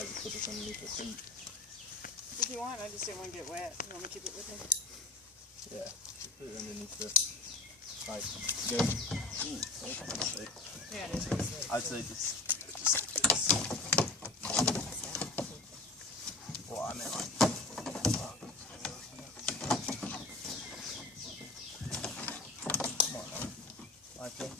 probably just put this underneath the seat. If you want, I just didn't want to get wet. You want me to keep it with me? Yeah, just put it underneath the, like, go. Ooh, that's pretty thick. Yeah, it is pretty thick. I'd say just like this. Well, I meant like. Come on, man. Like that.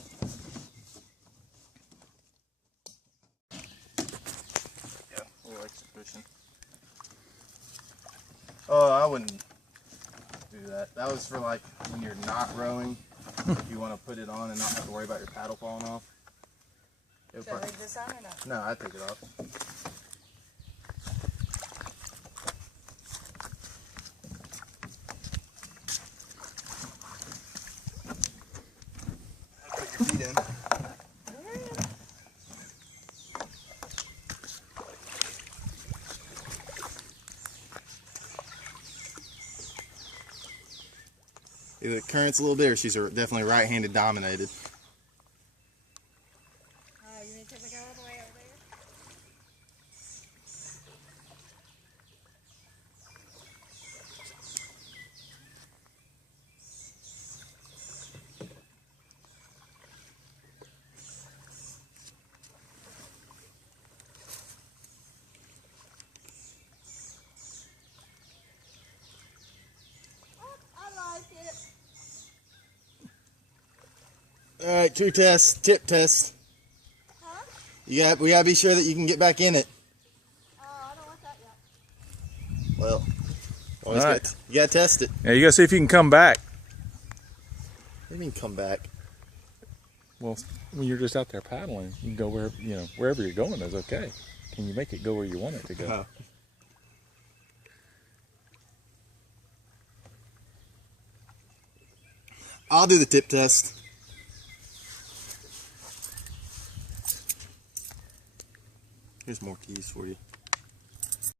Yeah, a little extra cushion. Oh, I wouldn't do that. That was for like when you're not rowing. If you want to put it on and not have to worry about your paddle falling off. Should I leave this on or not? No, I'd take it off. Put your feet in. Either the current's a little bit, or she's definitely right-handed dominated. You need to take my go all the way over there? All right, true test, tip test. Huh? We gotta be sure that you can get back in it. I don't want that yet. Well, always right. You gotta test it. Yeah, you gotta see if you can come back. What do you mean come back? Well, when you're just out there paddling, you can go wherever you're going is okay. Can you make it go where you want it to go? Oh. I'll do the tip test. Here's more keys for you.